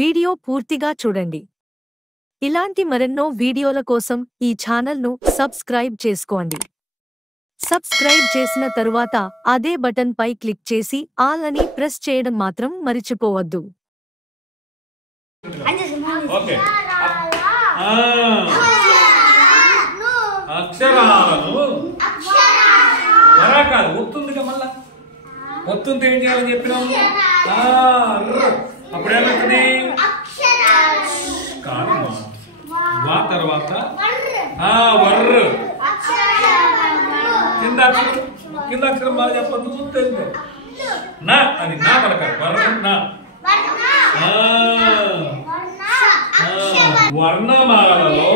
Video పూర్తిగా చూడండి. ఇలాంటి మరెన్నో వీడియోల కోసం ఈ ఛానల్ను సబ్స్క్రైబ్ చేసుకోండి. సబ్స్క్రైబ్ చేసిన తరువాత అదే బటన్ పై క్లిక్ చేసి ఆల్ అని ప్రెస్ చేయడం మాత్రం మరిచిపోవద్దు. ఓకే అక్షరాలను ఎలా కాదు ఒత్తుందిగా మళ్ళా ఒత్తుంటే ఏం చేయాలని చెప్పినాము అప్పుడు ఏమవుతుంది కాదు వా తర్వాత వర్ర కింద అక్షరం బాగా చెప్పద్దు నా అది నా పలకాలి వర్ర నా వర్ణమాలలో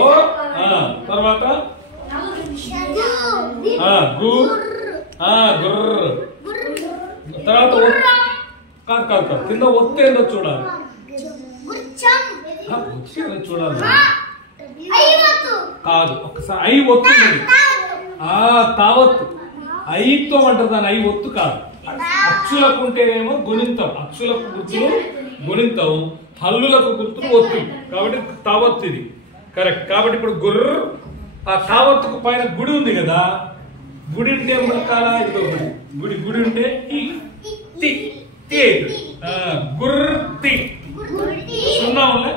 తర్వాత తర్వాత కాదు కింద ఒత్తి ఏందో చూడాలి చూడాలి కాదు ఒకసారి ఐ ఒత్తున్నది తావత్తు ఐతో అంటారు దాని ఐ ఒత్తు కాదు అచ్చులకు ఉంటేనేమో గుణింతం అచ్చులకు గుర్తులు గుణింతం హల్లులకు గుర్తులు ఒత్తు కాబట్టి తావత్తు ఇది కరెక్ట్ కాబట్టి ఇప్పుడు గుర్ర ఆ తావత్తుకు పైన గుడి ఉంది కదా గుడి ఉంటే ఏమకాలా ఇదిగో గుడి గుడి ఉంటే గుర్తి సున్నా ఉందా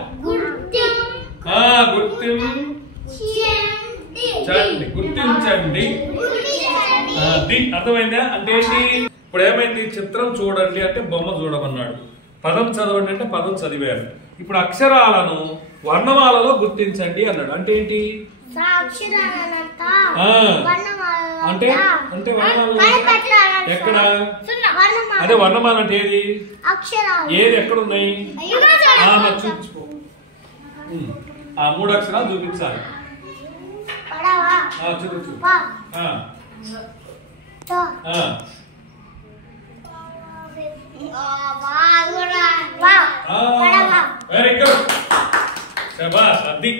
గుర్తించండి అర్థమైందా అంటే ఏంటి ఇప్పుడు ఏమైంది చిత్రం చూడండి అంటే బొమ్మ చూడమన్నాడు పదం చదవండి అంటే పదం చదివారు ఇప్పుడు అక్షరాలను వర్ణమాలలో గుర్తించండి అన్నాడు అంటే ఏంటి అంటే అంటే ఎక్కడ అదే వర్ణమాల అంటే ఏది ఏది ఎక్కడ ఉన్నాయి చూపించుకో ఆ 3 అక్షరాలు చూపించాలి చూపించు వెరీ గుడ్ శబాష్ అది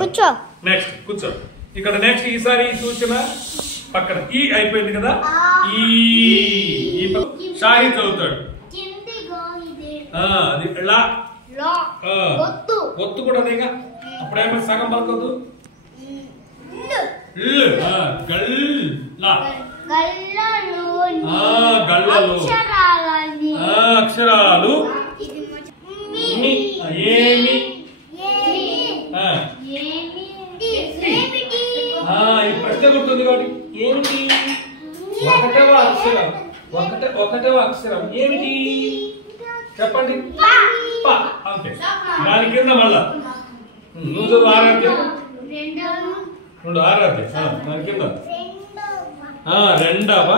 కూర్చో నెక్స్ట్ కూర్చో ఇక్కడ నెక్స్ట్ ఈసారి సూచన పక్కన ఈ అయిపోయింది కదా ఈ షాహి చదువుతాడు అది ఒత్తు కూడా అదేగా అప్పుడేమో సగం పలకొద్దు అక్షరాలు ఏమి ఈ ప్రశ్న గుర్తుంది కాబట్టి ఏమిటి ఒకటవ అక్షరం ఏమిటి చెప్పండి అంతే దాని కింద మళ్ళా నువ్వు చదువు ఆరాధ్యం ఆరాధ్యం దాని కింద రెండవ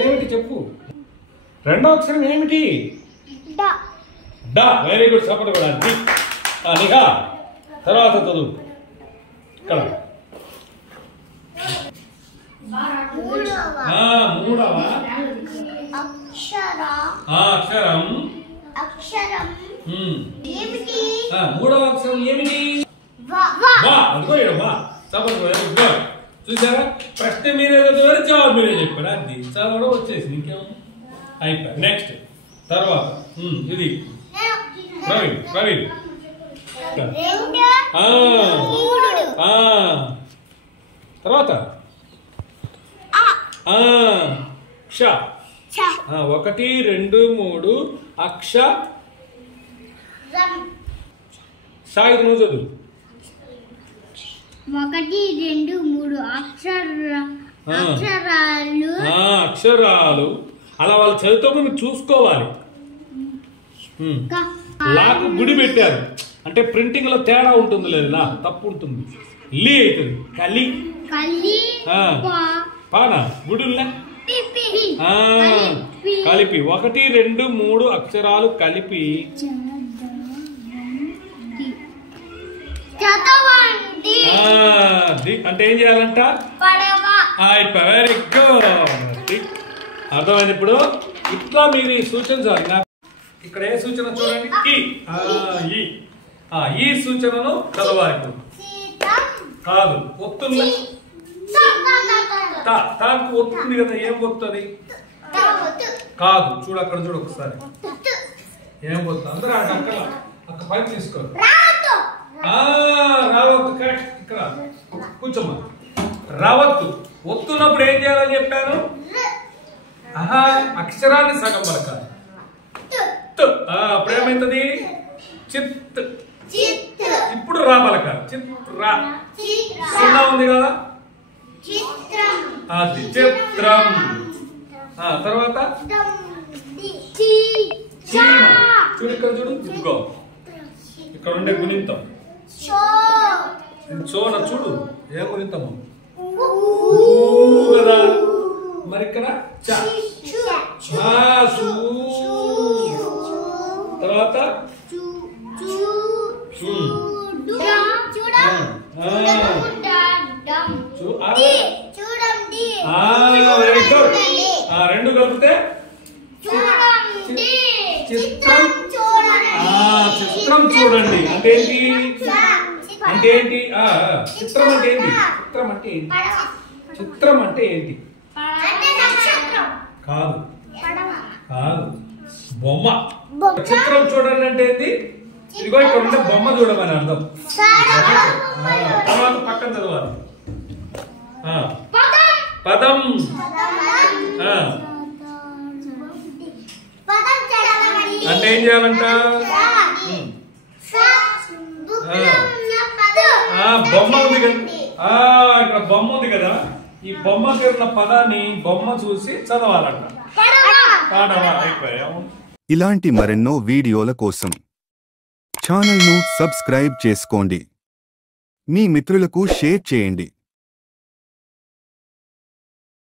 ఏమిటి చెప్పు రెండో అక్షరం ఏమిటి డా వెరీ గుడ్ సపోర్ట్ కూడా నిఘా తర్వాత చదువు ఇక్కడ మూడవ అక్షరం మూడవ అక్షరం ఏమిటి అదిగో సపోర్ట్ చూసారా ప్రశ్న మీరే చదివారు జవాబు మీరే చెప్పారు అది చదవడం వచ్చేసి ఇంకేమో అయిపోయి నెక్స్ట్ తర్వాత ఇది ప్రవీణ్ తర్వాత 1 2 3 సాయి నువ్వు చదువు 1 2 3 అక్షరాలు అలా వాళ్ళు చదువుతామని మీరు చూసుకోవాలి లాకు గుడి పెట్టారు అంటే ప్రింటింగ్ లో తేడా ఉంటుంది లేదు లా తప్పు ఉంటుంది లీ అవుతుంది పానా గుడుల్లా కలిపి 1 2 3 అక్షరాలు కలిపి అంటే ఏం చేయాలంట వెరీ గుడ్ అర్థమైంది ఇప్పుడు ఇట్లా మీరు సూచన చాలు ఇక్కడ ఏ సూచన చూడండి ఈ ఈ సూచనను చదవాలి. కాదు, ఒత్తుంది. తాకు ఒత్తుంది కదా, ఏం ఒత్తుంది? కాదు, చూడు అక్కడ చూడు ఒకసారి, ఏం ఒత్తు? అందరూ అక్క పైకి తీసుకో. రావత్తు, కరెక్ట్. ఇక్కడ కూర్చోమ్మా. రావత్తు ఒత్తున్నప్పుడు ఏం చేయాలని చెప్పాను? అక్షరాన్ని సగం పలకాలి. అప్పుడు ఏమైతుంది? చిత్. ఇప్పుడు రా పలకాలి. చిత్ర. సున్నా ఉంది కదా, అది చిత్రం. తర్వాత చూడు, ఇక్కడ చూడు, ఇదిగో ఇక్కడ ఉండే గుణింతం చోన చూడు, ఏం గుణింతము కదా. మరి ఇక్కడ తర్వాత రెండు కలిపితే చిత్రం. చిత్రం చూడండి అంటే ఏంటి? అంటే ఏంటి? చిత్రం అంటే ఏంటి? చిత్రం అంటే ఏంటి? చిత్రం అంటే ఏంటి? కాదు, కాదు, బొమ్మ. చిత్రం చూడండి అంటే ఏంటి? ఇదిగో ఇక్కడ ఉండే బొమ్మ చూడమని అర్థం. తర్వాత పక్కన చదవాలి. పదం. అంటే ఏం చేయాలంట? బొమ్మ ఉంది కదా, ఇక్కడ బొమ్మ ఉంది కదా, ఈ బొమ్మ పేరున్న పదాన్ని బొమ్మ చూసి చదవాలంట. ఇలాంటి మరెన్నో వీడియోల కోసం ఛానల్ను సబ్స్క్రైబ్ చేసుకోండి. మీ మిత్రులకు షేర్ చేయండి.